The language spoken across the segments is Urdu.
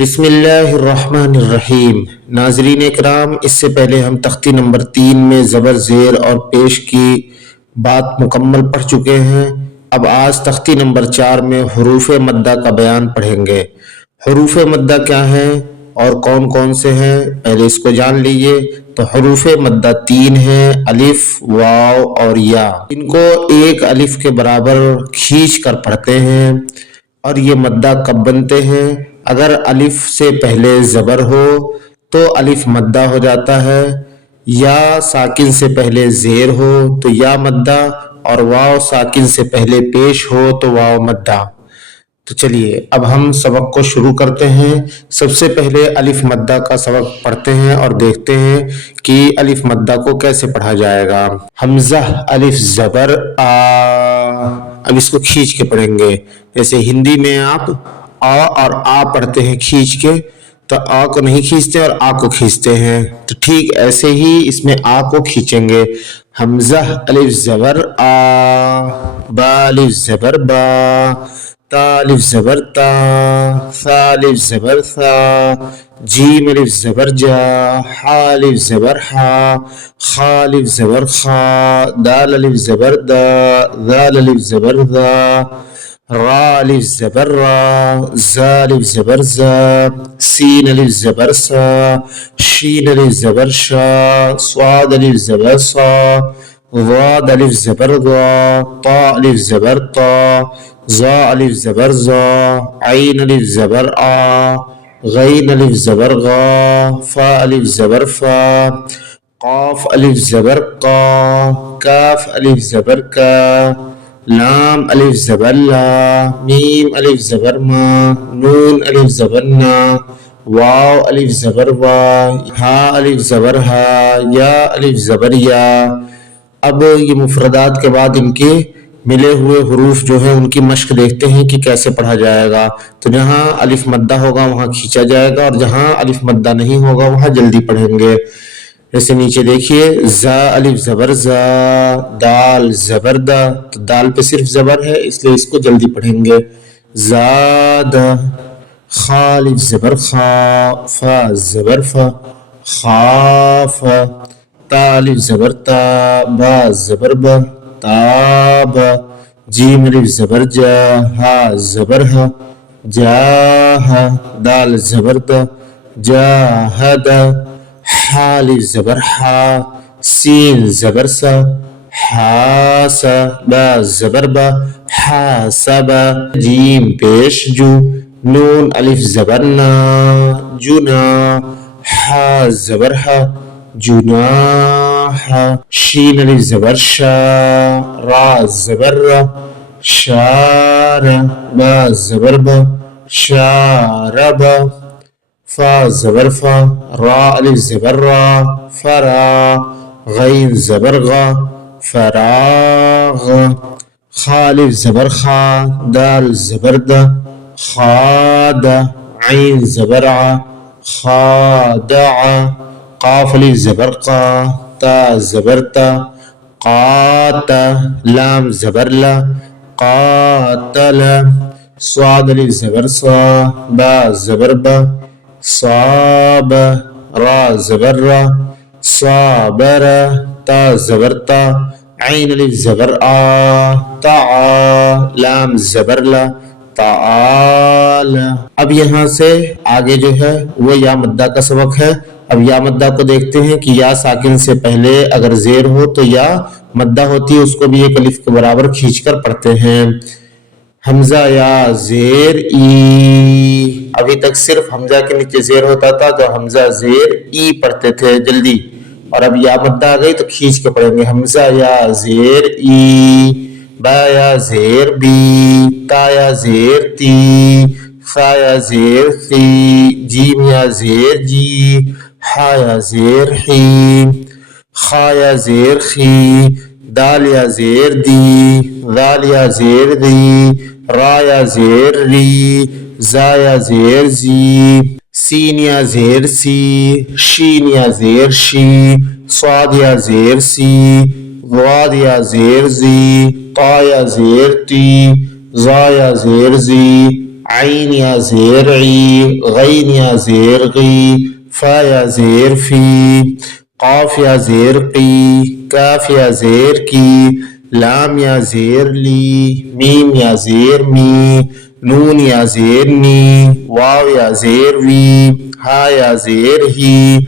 بسم اللہ الرحمن الرحیم۔ ناظرین اکرام، اس سے پہلے ہم تختی نمبر 3 میں زبر، زیر اور پیش کی بات مکمل پڑھ چکے ہیں۔ اب آج تختی نمبر 4 میں حروف مدہ کا بیان پڑھیں گے۔ حروف مدہ کیا ہیں اور کون کون سے ہیں، پہلے اس کو جان لیجئے۔ تو حروف مدہ 3 ہیں، الف، واو اور یا۔ ان کو ایک الف کے برابر کھینچ کر پڑھتے ہیں۔ اور یہ مدہ کب بنتے ہیں؟ اگر الف سے پہلے زبر ہو تو الف مدہ ہو جاتا ہے، یا ساکن سے پہلے زیر ہو تو یا مدہ، اور واو ساکن سے پہلے پیش ہو تو واو مدہ۔ تو چلیے اب ہم سبق کو شروع کرتے ہیں۔ سب سے پہلے الف مدہ کا سبق پڑھتے ہیں اور دیکھتے ہیں کہ الف مدہ کو کیسے پڑھا جائے گا۔ حمزہ الف زبر آ، اب اس کو کھینچ کے پڑھیں گے۔ جیسے ہندی میں آپ آ اور آ پڑھتے ہیں کھینچ کے، تو آ کو نہیں کھینچتے اور آ کو کھینچتے ہیں، تو ٹھیک ایسے ہی اس میں آ کو کھینچیں گے۔ حمزہ الف زبر آ، با الف زبر با، تا الف زبر تا، ثا الف زبر ثا، جیم الف زبر جا، حا الف زبر حا، خا الف زبر خا، دال الف زبر دا، ذال الف زبر ذا، را الف زبر را، زا الف زبر زا، سین الف زبر سا، شین الف زبر شا، صاد الف زبر صا، ضاد الف زبر ضا، طا الف زبر طا، زا الف زبر زا، عین الف زبر آ، غین الف زبر غا، فا الف زبر فا، قاف الف زبر قا، کاف الف زبر کا، لام الف زبر لا، میم الف زبر ما، نون الف زبر نا، واو الف زبر وا، ہا الف زبر ہا، یا الف زبر یا۔ اب یہ مفردات کے بعد ان کے ملے ہوئے حروف جو ہیں ان کی مشق دیکھتے ہیں کہ کیسے پڑھا جائے گا۔ تو جہاں الف مدہ ہوگا وہاں کھینچا جائے گا، اور جہاں الف مدہ نہیں ہوگا وہاں جلدی پڑھیں گے۔ جیسے نیچے دیکھیے، زا الف زبر زا، دال زبر دا، تو دال پہ صرف زبر ہے اس لیے اس کو جلدی پڑھیں گے۔ زاد، خا الف زبر خا، فا زبر فا، خاف، تا الف زبر تا، با زبر با، تاب، جیم الف زبر جا، ہا زبر ہا، جاہ، دال زبر دا، جاہد، حا الف زبر حا، سین زبر سا، حاسا، با زبر با، حاسبا، جیم پیش جو، نون الف زبر نا، جنا، حا زبر حا، جناح، شین الف زبر شا، را زبر را، شار، با زبر با، شاربا، فا زبر فا، را الف زبر را، فرا، غین زبر غا، فراغ، خا الف زبر خا، دال زبر دا، خاد، عین زبر ع، خادع، قاف الف زبر قا، تا زبر تا، قاتا، لام زبر لا، قاتل، صاد الف زبر صا، با زبر با، صاب، را زبر را، صابر، تا زبر تا، عین الف زبر آ، تعا، لام زبر لا، تعال۔ اب یہاں سے آگے جو ہے وہ یا مدہ کا سبق ہے۔ اب یا مدہ کو دیکھتے ہیں کہ یا ساکن سے پہلے اگر زیر ہو تو یا مدہ ہوتی ہے، اس کو بھی ایک الف کے برابر کھینچ کر پڑھتے ہیں۔ حمزہ یا زیر ای، ابھی تک صرف حمزہ کے نیچے زیر ہوتا تھا تو حمزہ زیر ای پڑھتے تھے جلدی، اور اب یا مدہ آ گئی تو کھینچ کے پڑھیں گے۔ حمزہ یا زیر ای، با یا زیر بی، تا یا زیر تی، فا یا زیر ثی، جیم یا زیر جی، حا یا زیر حی، خا یا زیر خی، دال یا زیر دی، ذال یا زیر دی، را یا زیر ری، زا یا زیر زی، سین یا زیر سی، شین یا زیر شی، صاد یا زیر سی، ضاد یا زیر زی، طا یا زیر تی، زا یا زیر زی، عین یا زیر عی، غین یا زیر غی، فا یا زیر فی، قاف یا زیر قی، کاف یا زیر کی، لام یا زیر لی، میم یا زیر می، نون یا زیر نی، واو یا زیر وی، ہا یا زیر ہی،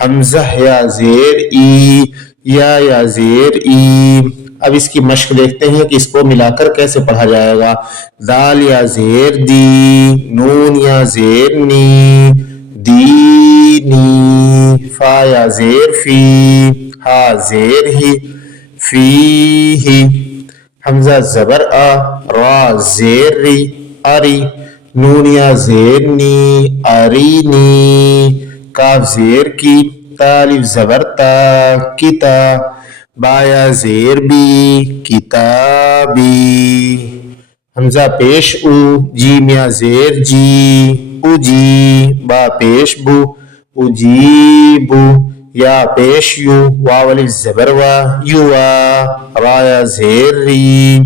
حمزہ یا زیر ای، یا زیر ای۔ اب اس کی مشق دیکھتے ہیں کہ اس کو ملا کر کیسے پڑھا جائے گا۔ دال یا زیر دی، نون یا زیر نی، دینی، فا یا زیر فی، ہا زیر ہی، فی ہی، حمزہ زبر آ، را زیر ری، اری، نون یا زیر نی، ارینی، کاف زیر کی، تا الف زبر تا، کتا، با یا زیر بی، کتابی، حمزہ پیش او، جیم یا زیر جی، اجی، با پیش بو، اجیبو، یا پیش یو، واو الف زبر وا، یوا، را یا زیر ری،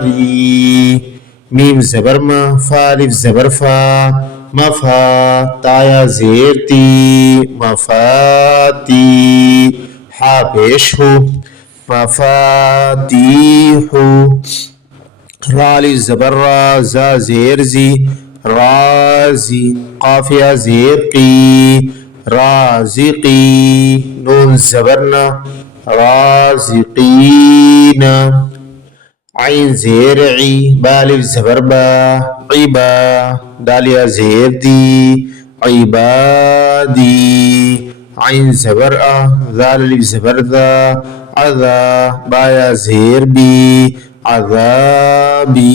یواری، میم زبر ما، فا الف زبر فا، مفا، تا یا زیر تی، مفاتی، ہا پیش ہو، مفاتیحو، را الف زبر را، زا زیر زی، رازی، قاف یا زیر قی، رازقی، نون زبرنا، رازقین، عین زیر عی، با الف زبر با، عبا، دال یا زیر دی، عبادی، عین زبر آ، ذال الف زبر ذا، عذا، با یا زیر بی، عذابی،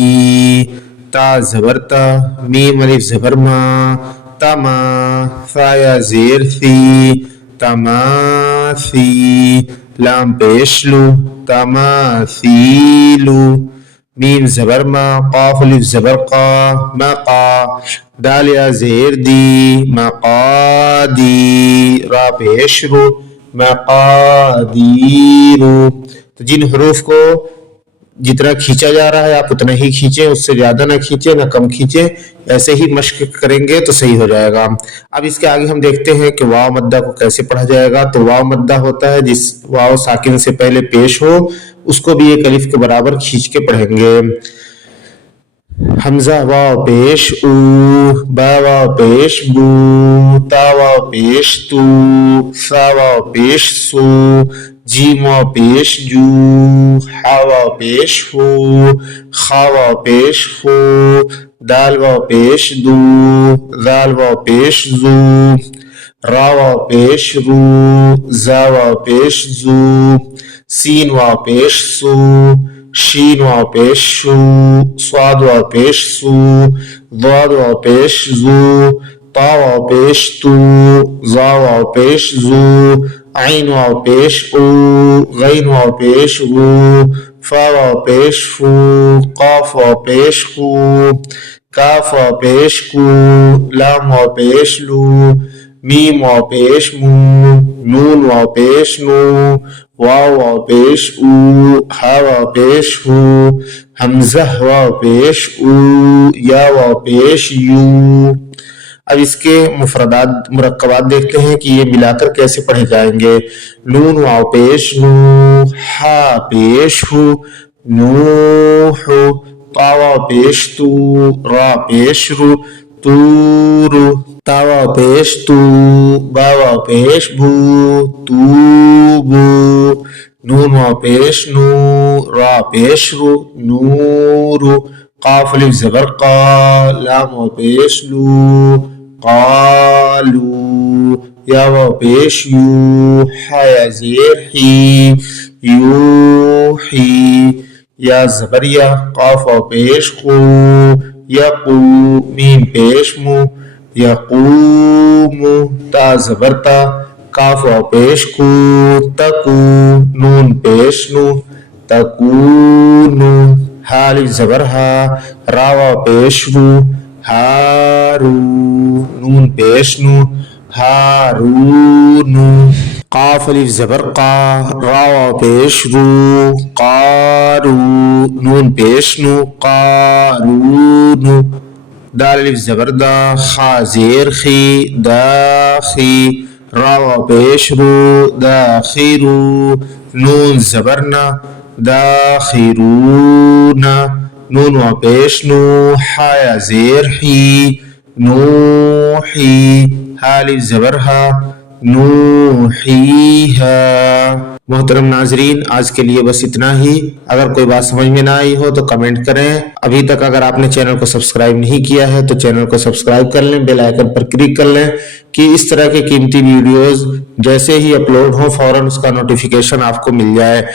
تا زبر تا، میم الف زبر ما، تما، ثا یا زیر ثی، تماثی، لام پیش لو، تماثیلو، میم زبر ما، قاف الف زبر قا، مقا، دال یا زیر دی، مقادی، را پیش رو، مقادیرو۔ تو جن حروف کو جتنا کھینچا جا رہا ہے آپ اتنا ہی کھینچیں، اس سے زیادہ نہ کھینچیں نہ کم کھینچیں، ایسے ہی مشق کریں گے تو صحیح ہو جائے گا۔ اب اس کے آگے ہم دیکھتے ہیں کہ واو مدہ کو کیسے پڑھا جائے گا۔ تو واو مدہ ہوتا ہے جس واو ساکن سے پہلے پیش ہو اس کو بھی ایک الف کے برابر کھینچ کے پڑھیں گے۔ حمزہ واو پیش او، با واو پیش بو، تا واو پیش تو، سا واو پیش سو، جیم واو پیش جو، ہا واو پیش ہو، خا واو پیش خو، دال واو پیش دو، ذال واو پیش زو، را واو پیش رو، زا واو پیش زو، سین واو پیش سو، شین واو پیش شو، صاد واو پیش سو، ضاد واو پیش زو، طا واو پیش تو، ظا واو پیش زو، عین واو پیش او، غین واو پیش غو، فا واو پیش فو، قاف واو پیش خو، کاف واو پیش کو، لام واو پیش لو، میم واو پیش مو، نون واو پیش نو، واو واو پیش او، ہا واو پیش ہو، حمزہ واو پیش او، یا واو پیش یو۔ اب اس کے مفردات مرکبات دیکھتے ہیں کہ یہ ملا کر کیسے پڑھے جائیں گے۔ نون واو پیش نو، ہا پیش ہو، نوح، طا واو پیش تو، را پیش رو، تورو، تا واو پیش تو، با واو پیش بو، توبو، نون واو پیش نو، را پیش رو، نورو، قاف الف زبر قا، لام واو پیش لو، قالو، یا واو پیش یو، ہا یا زیر ہی، یوحی، یا زبر یا، قاف واو پیش خو، یقو، میم پیش مو، یقومو، تا زبر تا، کاف واو پیش کو، تکو، نون پیش نو، تکونو، ہا الف زبر ہا، را واو پیش رو، ہارو، نون پیش نو، ہارونو، قاف الف زبر قا، را واو پیش رو، قارو، نون پیش نو، قارونو، دال الف زبر دا، خا زیر خی، داخی، را واو پیش رو، داخرو، نون زبرنا، داخرونا، نون واو پیش نو، حا زیر حی، نوحی، ہا الف زبر ہا، نوحیہا۔ محترم ناظرین، آج کے لیے بس اتنا ہی۔ اگر کوئی بات سمجھ میں نہ آئی ہو تو کمنٹ کریں۔ ابھی تک اگر آپ نے چینل کو سبسکرائب نہیں کیا ہے تو چینل کو سبسکرائب کر لیں، بیل آئیکن پر کلک کر لیں کہ اس طرح کے قیمتی ویڈیوز جیسے ہی اپلوڈ ہوں فوراً اس کا نوٹیفیکیشن آپ کو مل جائے۔